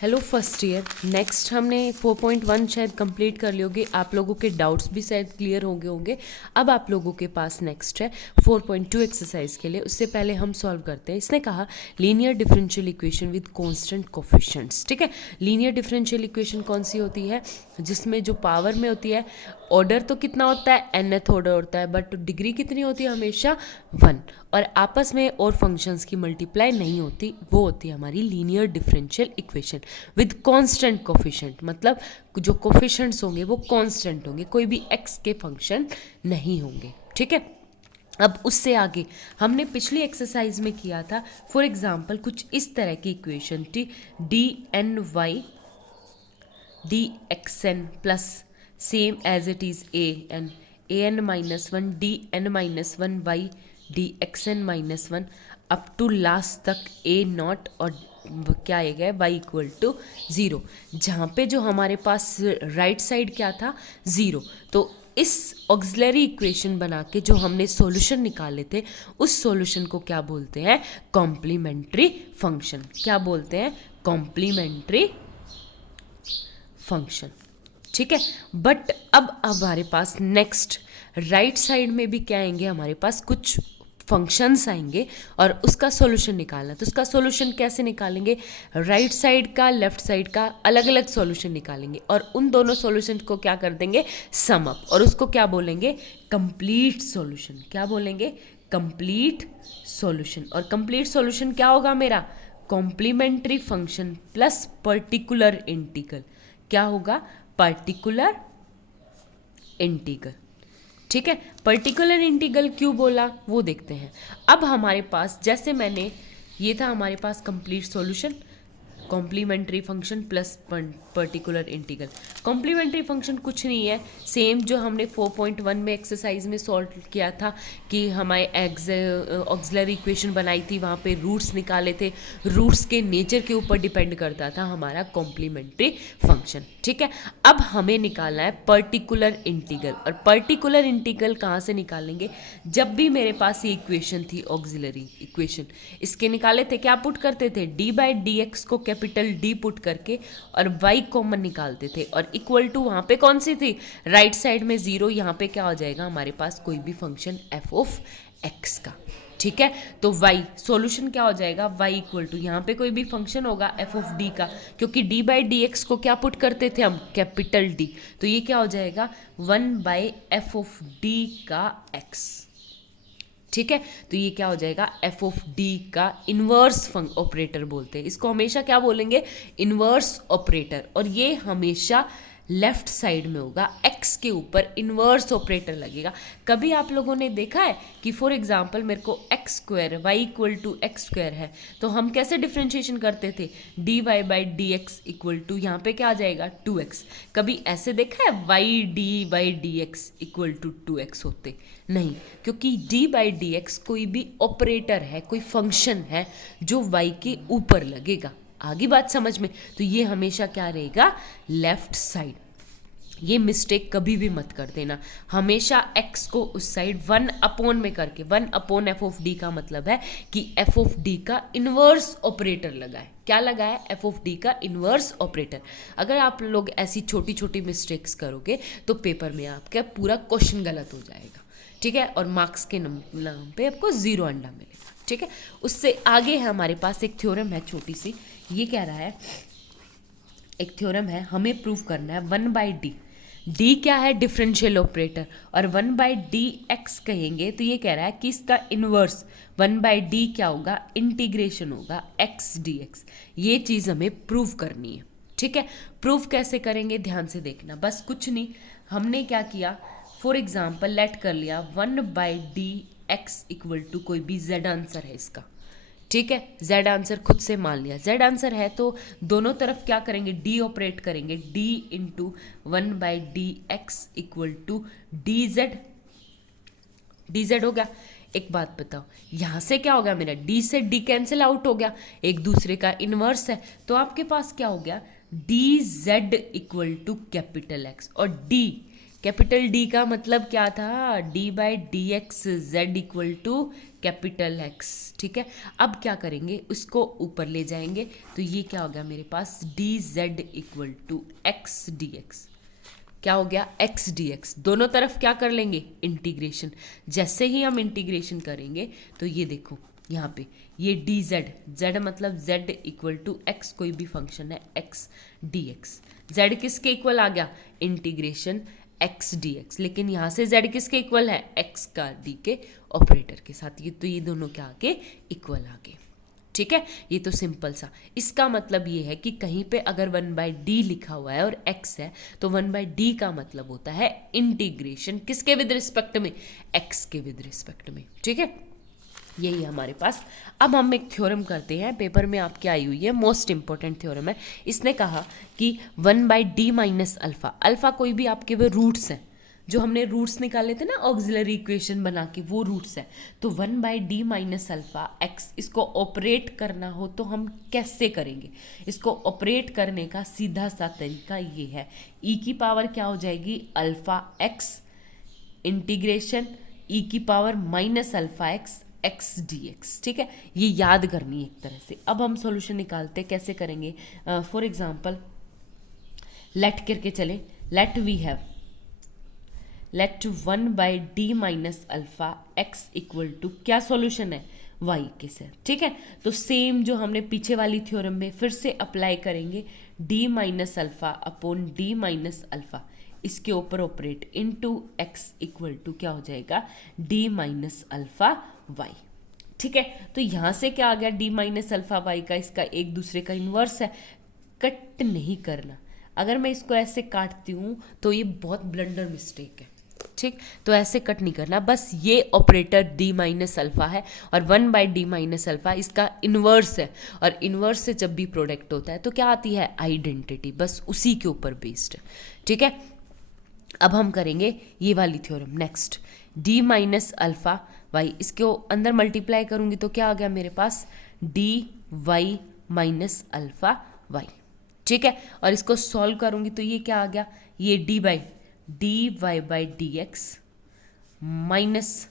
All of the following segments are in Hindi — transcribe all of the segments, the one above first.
Hello first year. नेक्स्ट हमने 4.1 शायद कंप्लीट कर लियोगे। आप लोगों के डाउट्स भी शायद क्लियर हो गए होंगे। अब आप लोगों के पास नेक्स्ट है 4.2 एक्सरसाइज के लिए। उससे पहले हम सॉल्व करते हैं। इसने कहा linear differential equation with constant coefficients. ठीक है, लीनियर डिफरेंशियल इक्वेशन कौन सी होती है? जिसमें जो पावर में होती है, ऑर्डर तो कितना होता है, nth ऑर्डर होता है, बट डिग्री कितनी होती है? हमेशा 1। और आपस में और फंक्शंस की मल्टीप्लाई नहीं होती, वो होती है हमारी linear differential equation with constant coefficient. मतलब जो कोफिशिएंट्स होंगे वो कांस्टेंट होंगे, कोई भी x के फंक्शन नहीं होंगे। ठीक है, अब उससे आगे हमने पिछली एक्सरसाइज में किया था। फॉर एग्जाम्पल कुछ इस तरह की इक्वेशन थी, dy dxn plus same as it is an -1 dn-1 y dxn-1 up to last तक a नॉट और क्या आएगा y इक्वल टू 0, जहाँ पे जो हमारे पास राइट साइड क्या था, 0। तो इस ऑक्सिलरी इक्वेशन बना के जो हमने सॉल्यूशन निकाले थे, उस सॉल्यूशन को क्या बोलते हैं? Complementary function. क्या बोलते हैं? Complementary function. ठीक है, बट अब हमारे पास नेक्स्ट राइट साइड में भी क्या आएंगे? हमारे पास कुछ फंक्शंस आएंगे और उसका सॉल्यूशन निकालना। तो उसका सॉल्यूशन कैसे निकालेंगे? राइट साइड का लेफ्ट साइड का अलग अलग सॉल्यूशन निकालेंगे और उन दोनों सॉल्यूशन को क्या कर देंगे? Sum up. और उसको क्या बोलेंगे? Complete solution. क्या बोलेंगे? Complete solution. और कंप्लीट सॉल्यूशन क्या होगा मेरा? Complementary function plus particular integral. क्या होगा? Particular integral. ठीक है, पर्टिकुलर इंटीग्रल क्यों बोला वो देखते हैं। अब हमारे पास जैसे मैंने ये था, हमारे पास complete solution, complementary function plus particular integral. Complementary function कुछ नहीं है, सेम जो हमने 4.1 में एक्सरसाइज में सॉल्व किया था कि हमारे ऑक्सिलरी इक्वेशन बनाई थी, वहाँ पे रूट्स निकाले थे। रूट्स के नेचर के ऊपर डिपेंड करता था हमारा कॉम्प्लीमेंट्री फंक्शन। ठीक है, अब हमें निकालना है पर्टिकुलर इंटीग्रल। और पर्टिकुलर इंटीग्रल कहाँ से निकालेंगे? जब भी मेरे पास ये इक्वेशन थी ऑक्सिलरी इक्वेशन, इसके निकाले थे, क्या पुट करते थे? d/dx को कैपिटल D पुट करके और y कॉमन निकालते थे। और इक्वल टू वहाँ पे कौन सी थी? राइट साइड में 0। यहाँ पे क्या हो जाएगा हमारे पास? कोई भी फंक्शन f ऑफ x का। ठीक है, तो y सॉल्यूशन क्या हो जाएगा? y इक्वल टू यहाँ पे कोई भी फंक्शन होगा f ऑफ d का, क्योंकि d/dx को क्या पुट करते थे हम? Capital D। तो ये क्या हो जाएगा? 1/f ऑफ d का x। ठीक है, तो ये क्या हो जाएगा? f ऑफ d का इन्वर्स ऑपरेटर बोलते हैं इसको। हमेशा क्या बोलेंगे? Inverse operator. और ये हमेशा लेफ्ट साइड में होगा, x के ऊपर इन्वर्स ऑपरेटर लगेगा। कभी आप लोगों ने देखा है कि फॉर एग्जांपल मेरे को x² y equal to x² है, तो हम कैसे डिफ्रेंशिएशन करते थे? dy/dx इक्वल टू यहाँ पे क्या आ जाएगा? 2x। कभी ऐसे देखा है y dy/dx equal to 2x होते? नहीं, क्योंकि d/dx कोई भी ऑपरेटर है, कोई फंक्शन है जो y के ऊपर लगेगा। आगे बात समझ में? तो ये हमेशा क्या रहेगा? Left side. ये मिस्टेक कभी भी मत कर देना। हमेशा x को उस साइड 1/, में करके 1/f ऑफ d का मतलब है कि f ऑफ d का इन्वर्स ऑपरेटर लगा है। क्या लगा है? f ऑफ d का इन्वर्स ऑपरेटर। अगर आप लोग ऐसी छोटी छोटी मिस्टेक्स करोगे तो पेपर में आपका पूरा क्वेश्चन गलत हो जाएगा। ठीक है, और मार्क्स के नाम पे आपको 0 अंडा मिलेगा। ठीक है, उससे आगे है हमारे पास एक थ्योरम है छोटी सी। ये कह रहा है, एक थ्योरम है, हमें प्रूव करना है 1/d। d क्या है? Differential operator. और 1/dx कहेंगे तो ये कह रहा है कि इसका इन्वर्स 1/d क्या होगा? इंटीग्रेशन होगा x dx। ये चीज़ हमें प्रूव करनी है। ठीक है, प्रूव कैसे करेंगे ध्यान से देखना। बस कुछ नहीं, हमने क्या किया, फॉर एग्जाम्पल लेट कर लिया 1/dx इक्वल टू कोई भी z आंसर है इसका। ठीक है, z आंसर खुद से मान लिया। z आंसर है तो दोनों तरफ क्या करेंगे? d ऑपरेट करेंगे। d into 1/dx equal to dz। dz हो गया। एक बात बताओ, यहाँ से क्या हो गया मेरा? d से d कैंसिल आउट हो गया, एक दूसरे का इन्वर्स है, तो आपके पास क्या हो गया? dz equal to capital X। और d कैपिटल D का मतलब क्या था? d/dx z equal to capital X. ठीक है, अब क्या करेंगे, उसको ऊपर ले जाएंगे तो ये क्या हो गया मेरे पास, D Z equal to X D X. क्या हो गया, एक्स डी एक्स। दोनों तरफ क्या कर लेंगे, इंटीग्रेशन। जैसे ही हम इंटीग्रेशन करेंगे तो ये देखो यहाँ पे ये डी जेड, जेड मतलब जेड इक्वल टू एक्स, कोई भी फंक्शन है एक्स डी एक्स। जेड किसके इक्वल आ गया, इंटीग्रेशन एक्स डी एक्स। लेकिन यहाँ से जेड किसके इक्वल है, एक्स का डी के ऑपरेटर के साथ। ये तो ये दोनों क्या आगे, इक्वल आगे। ठीक है, ये तो सिंपल सा। इसका मतलब ये है कि कहीं पे अगर 1/d लिखा हुआ है और x है तो 1/d का मतलब होता है इंटीग्रेशन किसके विद रिस्पेक्ट में, x के विद रिस्पेक्ट में। ठीक है, यही है हमारे पास। अब हम एक थ्योरम करते हैं, पेपर में आपके आई हुई है, मोस्ट इंपॉर्टेंट थ्योरम है। इसने कहा कि 1/d माइनस अल्फा, अल्फा कोई भी आपके वो रूट्स हैं, जो हमने रूट्स निकाले थे ना ऑक्सिलरी इक्वेशन बना के, वो रूट्स है। तो 1/d माइनस अल्फा एक्स, इसको ऑपरेट करना हो तो हम कैसे करेंगे, इसको ऑपरेट करने का सीधा सा तरीका ये है, e की पावर क्या हो जाएगी, अल्फा एक्स इंटीग्रेशन e की power minus alpha x x D X. ठीक है, ये याद करनी है एक तरह से। अब हम सॉल्यूशन निकालते कैसे करेंगे, फॉर एग्जांपल लेट करके चले, let we have let 1/d minus alpha x equal to क्या सॉल्यूशन है, y के साथ। ठीक है, तो सेम जो हमने पीछे वाली थ्योरम में फिर से अप्लाई करेंगे, d minus alpha upon d minus alpha, इसके ऊपर operate into x equal to क्या हो जाएगा, d माइनस अल्फा y। ठीक है, तो यहाँ से क्या आ गया, d माइनस अल्फा y का, इसका एक दूसरे का इन्वर्स है। कट नहीं करना, अगर मैं इसको ऐसे काटती हूँ तो ये बहुत ब्लंडर मिस्टेक है। ठीक, तो ऐसे कट नहीं करना, बस ये ऑपरेटर d माइनस अल्फा है और 1/d माइनस अल्फा इसका इन्वर्स है, और इन्वर्स से जब भी प्रोडक्ट होता है तो क्या आती है, आइडेंटिटी, बस उसी के ऊपर बेस्ड है। ठीक है, अब हम करेंगे ये वाली theorem next, d minus alpha y, इसके अंदर मल्टीप्लाई करूंगी तो क्या आ गया मेरे पास, dy माइनस अल्फा y। ठीक है, और इसको सॉल्व करूंगी तो ये क्या आ गया, ये dy by d x minus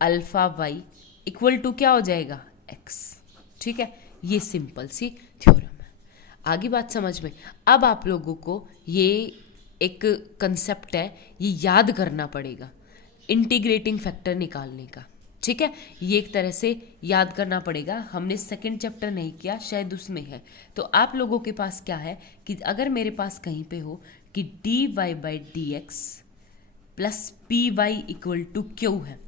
alpha y equal to क्या हो जाएगा, x। ठीक है, ये सिंपल सी थ्योरम है। आगे बात समझ में। अब आप लोगों को ये एक कंसेप्ट है, ये याद करना पड़ेगा, इंटीग्रेटिंग फैक्टर निकालने का। ठीक है, ये एक तरह से याद करना पड़ेगा, हमने सेकंड चैप्टर नहीं किया, शायद उसमें है। तो आप लोगों के पास क्या है कि अगर मेरे पास कहीं पे हो कि dy/dx plus py equal to q है,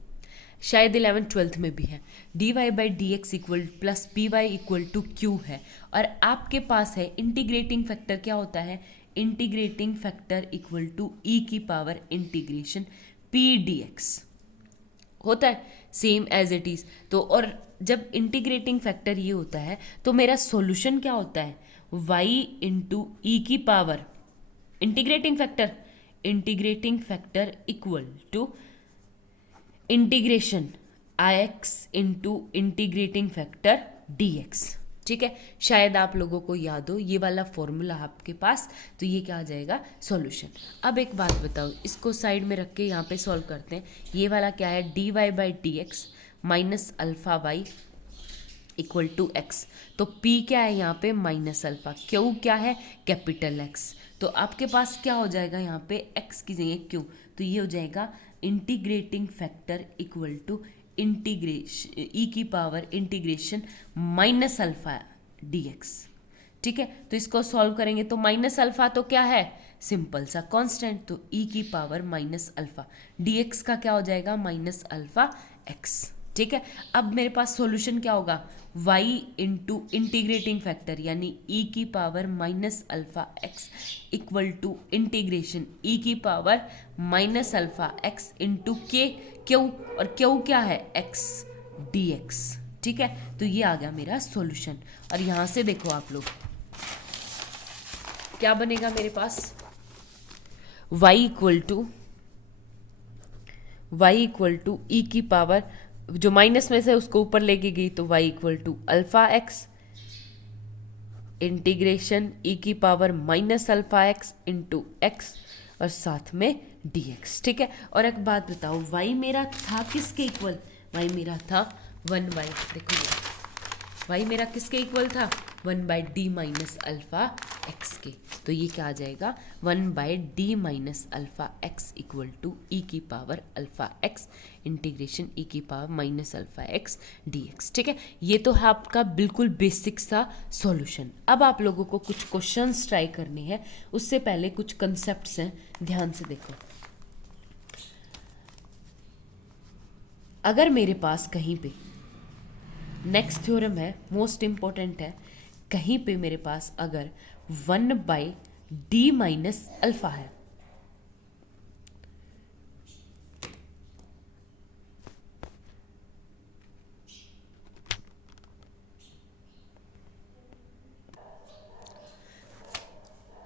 शायद 11th-12th में भी है, dy/dx equal plus py equal to q है, और आपके पास है इंटीग्रेटिंग फैक्टर क्या होता है, integrating factor equal to e की पावर इंटीग्रेशन p dx होता है, सेम एज इट इज। तो और जब इंटीग्रेटिंग फैक्टर ये होता है तो मेरा सॉल्यूशन क्या होता है, y इंटू ई की power integrating factor equal to integration ix into integrating factor dx। ठीक है, शायद आप लोगों को याद हो ये वाला फॉर्मूला आपके पास, तो ये क्या आ जाएगा, सॉल्यूशन। अब एक बात बताओ, इसको साइड में रख के यहाँ पे सॉल्व करते हैं। ये वाला क्या है, dy/dx minus alpha y equal to x, तो p क्या है यहाँ पे, माइनस अल्फा, q क्या है, कैपिटल x। तो आपके पास क्या हो जाएगा यहाँ पे, x की जगह q, तो ये हो जाएगा integrating factor equal to integration e की power integration minus alpha dx। ठीक है, तो इसको सॉल्व करेंगे तो माइनस अल्फा तो क्या है, सिंपल सा कांस्टेंट, तो e की पावर माइनस अल्फा dx का क्या हो जाएगा, माइनस अल्फा x। ठीक है, अब मेरे पास सॉल्यूशन क्या होगा, y इंटू इंटीग्रेटिंग फैक्टर यानी e की power minus alpha x equal to integration e की power minus alpha x into k q, और क्यू क्या है, x dx। ठीक है, तो ये आ गया मेरा सॉल्यूशन। और यहाँ से देखो आप लोग क्या बनेगा मेरे पास, y इक्वल टू ई की पावर, जो माइनस में से उसको ऊपर लेके गई तो y equal to alpha x integration e की power minus alpha x into x और साथ में dx। ठीक है, और एक बात बताओ, y मेरा था किसके इक्वल, y मेरा था 1 बाई, देखो वाई मेरा किसके इक्वल था, 1 by D minus alpha X के। तो ये क्या आ जाएगा, 1 by D minus alpha X equal to E की power alpha X integration E की power minus alpha X D X. ठीक है, ये तो है आपका बिल्कुल बेसिक सा सॉल्यूशन। अब आप लोगों को कुछ क्वेश्चंस ट्राई करने हैं, उससे पहले कुछ कंसेप्ट्स हैं, ध्यान से देखो। अगर मेरे पास कहीं पे, नेक्स्ट थ्योरम है, मोस्ट इंपॉर्टेंट है, कहीं पे मेरे पास अगर 1 बाई डी माइनस अल्फा है,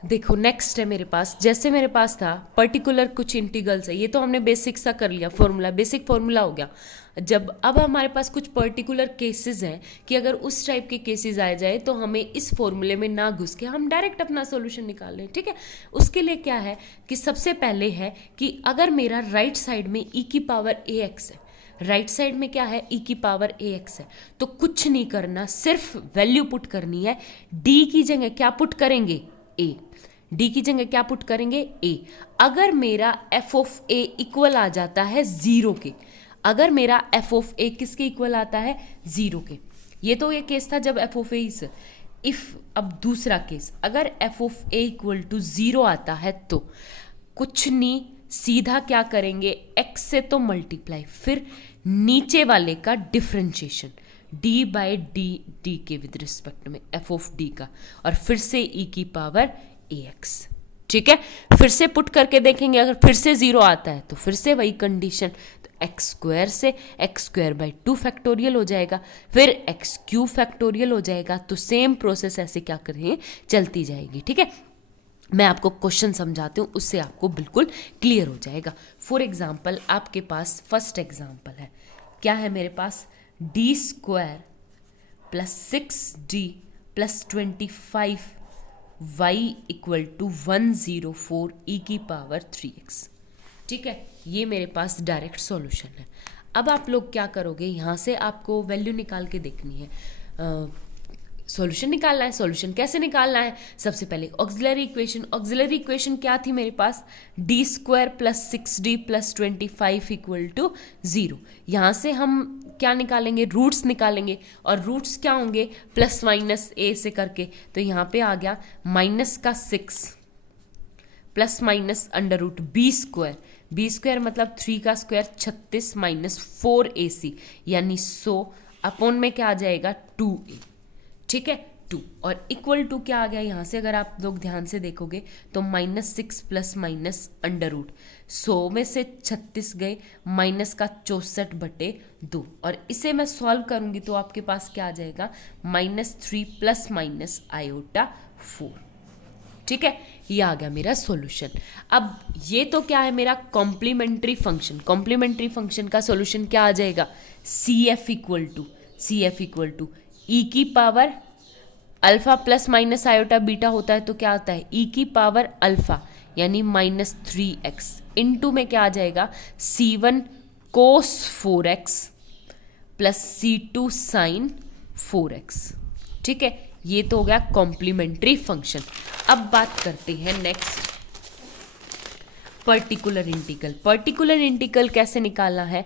देखो नेक्स्ट है मेरे पास, जैसे मेरे पास था पर्टिकुलर कुछ इंटीग्रल्स है, ये तो हमने बेसिक सा कर लिया, फॉर्मूला बेसिक फॉर्मूला हो गया। जब अब हमारे पास कुछ पर्टिकुलर केसेस हैं कि अगर उस टाइप के केसेस आ जाए तो हमें इस फॉर्मूले में ना घुस के हम डायरेक्ट अपना सॉल्यूशन निकाल लें। ठीक है, उसके लिए क्या है कि सबसे पहले है कि अगर मेरा राइट साइड में ई की पावर ए एक्स है, राइट साइड में क्या है, ई की पावर ए एक्स है, तो कुछ नहीं करना, सिर्फ वैल्यू पुट करनी है। डी की जगह क्या पुट करेंगे, ए। डी की जगह क्या पुट करेंगे, ए। अगर मेरा एफ ऑफ ए इक्वल आ जाता है जीरो के, अगर मेरा एफ ऑफ ए किसके इक्वल आता है, जीरो के, ये तो ये केस था जब F of A is if. अब दूसरा केस, अगर F of A equal to zero आता है तो कुछ नहीं, सीधा क्या करेंगे, एक्स से तो मल्टीप्लाई, फिर नीचे वाले का differentiation D by D, D के विद रिस्पेक्ट में एफ ऑफ डी का, और फिर से ई की पावर ए एक्स। ठीक है, फिर से पुट करके देखेंगे, अगर फिर से जीरो आता है तो फिर से वही कंडीशन, तो एक्स स्क्वायर से एक्स स्क्वायर बाई 2 फैक्टोरियल हो जाएगा, फिर एक्स क्यूब फैक्टोरियल हो जाएगा। तो सेम प्रोसेस ऐसे क्या करेंगे, चलती जाएगी। ठीक है, मैं आपको क्वेश्चन समझाती हूँ, उससे आपको बिल्कुल क्लियर हो जाएगा। फॉर एग्जाम्पल आपके पास फर्स्ट एग्जाम्पल है, क्या है मेरे पास, D square plus 6d plus 25 Y equal to 104 E की पावर 3x। ठीक है, ये मेरे पास डायरेक्ट सॉल्यूशन है। अब आप लोग क्या करोगे, यहाँ से आपको वैल्यू निकाल के देखनी है, सॉल्यूशन निकालना है। सॉल्यूशन कैसे निकालना है, सबसे पहले ऑक्सिलरी इक्वेशन, ऑक्सिलरी इक्वेशन क्या थी मेरे पास, D square plus 6d plus 25 equal to 0। यहाँ से हम क्या निकालेंगे, रूट्स निकालेंगे, और रूट्स क्या होंगे, प्लस माइनस ए से करके, तो यहाँ पे आ गया माइनस का 6 plus minus under root B square, B square मतलब 3 का स्क्वायर 36 माइनस 4ac यानी 100 अपॉन में क्या आ जाएगा 2a। ठीक है, 2 और इक्वल टू क्या आ गया, यहाँ से अगर आप लोग ध्यान से देखोगे तो -6 प्लस माइनस अंडर रूट 100 में से 36 गए, माइनस का 64/2, और इसे मैं सॉल्व करूंगी तो आपके पास क्या आ जाएगा, -3 प्लस माइनस आयोटा 4। ठीक है, ये आ गया मेरा सॉल्यूशन। अब ये तो क्या है मेरा कॉम्प्लीमेंट्री फंक्शन, कॉम्प्लीमेंट्री फंक्शन का सॉल्यूशन क्या आ जाएगा, C F equal to E की power alpha plus minus iota beta होता है तो क्या आता है, ई की पावर अल्फा यानी -3x इनटू में क्या आ जाएगा, C1 cos 4x plus C2 sign 4x। ठीक है, ये तो हो गया कॉम्प्लीमेंट्री फंक्शन। अब बात करते हैं next particular integral. Particular integral कैसे निकालना है,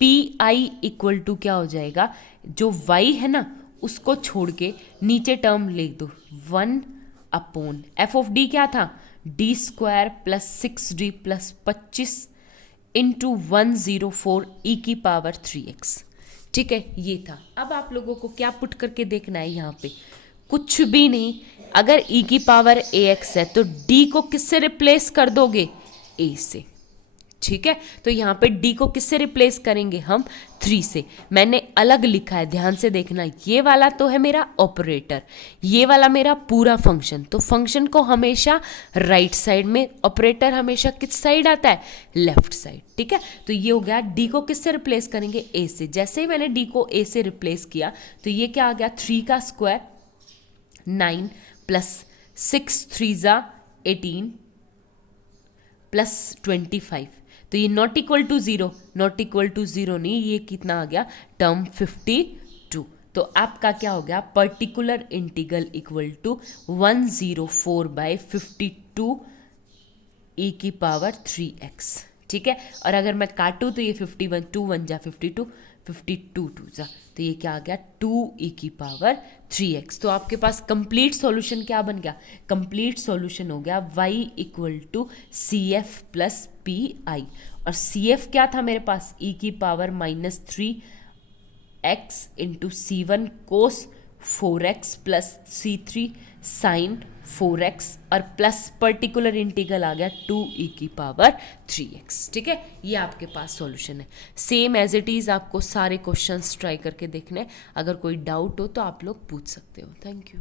पी आई इक्वल टू क्या हो जाएगा, जो y है ना उसको छोड़ के नीचे टर्म लिख दो, 1 अपॉन एफ ऑफ डी क्या था, D square plus 6d plus 25 into 104 E की पावर 3x। ठीक है, ये था। अब आप लोगों को क्या पुट करके देखना है, यहाँ पे कुछ भी नहीं, अगर e की पावर ax है तो d को किससे रिप्लेस कर दोगे, a से। ठीक है, तो यहाँ पे d को किससे रिप्लेस करेंगे हम, 3 से। मैंने अलग लिखा है, ध्यान से देखना, ये वाला तो है मेरा ऑपरेटर, ये वाला मेरा पूरा फंक्शन। तो फंक्शन को हमेशा राइट साइड में, ऑपरेटर हमेशा किस साइड आता है, लेफ्ट साइड। ठीक है, तो ये हो गया, d को किससे रिप्लेस करेंगे, a से। जैसे ही मैंने d को a से रिप्लेस किया तो ये क्या आ गया, 3 का स्क्वायर 9 प्लस 6 3 ज़ा 18 प्लस 25, तो तो ये not equal to zero, not equal to zero नहीं, ये कितना आ गया टर्म 52। तो आपका क्या हो गया, particular integral equal to 104/52 e की पावर 3x। ठीक है, और अगर मैं काटूँ तो ये 51, 2 1 जा 52, 52 2 जा, तो ये क्या आ गया 2e की पावर 3x। तो आपके पास कंप्लीट सॉल्यूशन क्या बन गया, कंप्लीट सॉल्यूशन हो गया y equal to CF plus PI। और CF क्या था मेरे पास, e की पावर -3x इंटू C1 cos 4x plus C3 sine 4x और प्लस पर्टिकुलर इंटीग्रल आ गया 2e की पावर 3x। ठीक है, ये आपके पास सॉल्यूशन है। सेम एज इट इज़ आपको सारे क्वेश्चंस ट्राई करके देखने, अगर कोई डाउट हो तो आप लोग पूछ सकते हो। Thank you.